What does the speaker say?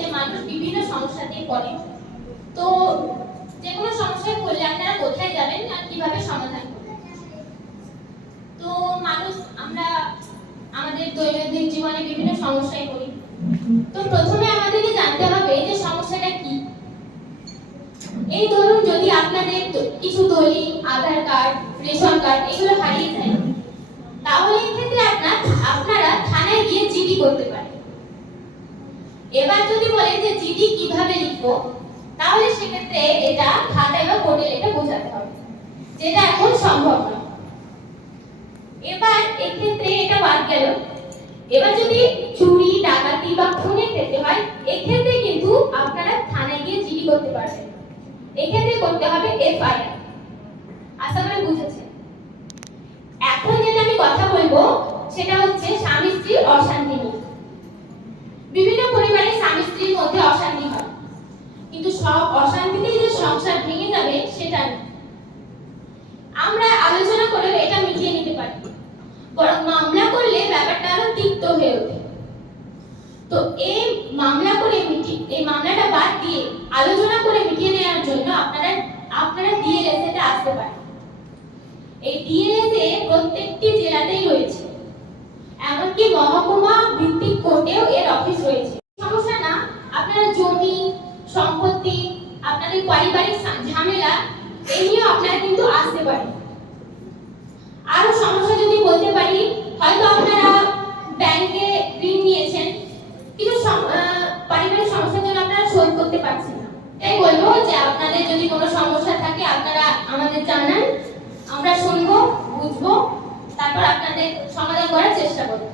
যে মানুষ বিভিন্ন সমস্যাতেই পড়ে। তো যে কোনো সমস্যায় পড়লে আপনারা কোথায় যাবেন আর কীভাবে সমাধান করবেন? তো মানুষ, আমরা আমাদের দৈনন্দিন জীবনে বিভিন্ন সমস্যায় পড়ি। তো প্রথমে আমাদেরকে জানতে হবে যে সমস্যাটা কি? এই ধরুন যদি আপনাদের কিছু দলিল, আধার কার্ড, রেশন কার্ড এগুলো হারিয়ে যায়, তাহলে এক্ষেত্রে আপনার, আপনারা থানায় গিয়ে জিডি করতে পারেন। এবার যদি যে জিডি কীভাবে লিখব, তাহলে সেক্ষেত্রে এটা খাতায় বা বোর্ডে লিখে বোঝাতে হবে। যেটা এখন সম্ভব নয়। এবার এক্ষেত্রে এটা বাদ গেল। এবার যদি চুরি, ডাকাতি বা খুনের ক্ষেত্রে হয়, এক্ষেত্রে কিন্তু আপনারা থানায় গিয়ে জিডি করতে পারবেন। এক্ষেত্রে করতে হবে এফআইআর। আশা করি বুঝেছেন। এখন যেটা আমি কথা বলব, সেটা হচ্ছে স্বামী স্ত্রীর অশান্তি নিয়ে বিভিন্ন পরিবারে স্বামী স্ত্রীর মধ্যে অশান্তি হয় কিন্তু সব অশান্তিতেই যে সংসার ভেঙে যাবে, সেটা না আমরা আলোচনা করে এটা মিটিয়ে নিতে পারি। বরং মামলা করলে ব্যাপারটা আরও তিক্ত হয়ে ওঠে। তো এই মামলা করে মিটি, এই মামলাটা বাদ দিয়ে আলোচনা করে মিটিয়ে নেওয়ার জন্য আপনারা আপনারা ডিএলএস এতে আসতে পারেন। এই ডিএলএস এ প্রত্যেকটি জেলাতেই রয়েছে। এমনকি মহকুমা ভিত্তিক কোর্টেও এর অফিস রয়েছে। সমস্যা না, আপনারা জমি সম্পত্তি, আপনাদের পারিবারিক ঝামেলা নিয়েও আপনারা কিন্তু আসতে পারে আরও সমস্যা যদি বলতে পারি, হয়তো আপনারা ব্যাংকে ঋণ নিয়েছেন, কিছু পারিবারিক সমস্যার জন্য আপনারা শোধ করতে পারছেন না। তাই বলব যে আপনাদের যদি কোনো সমস্যা থাকে, আপনারা আমাদের জানান, আমরা শুনব, বুঝব, তারপর আপনাদের সমাধান করার চেষ্টা করব।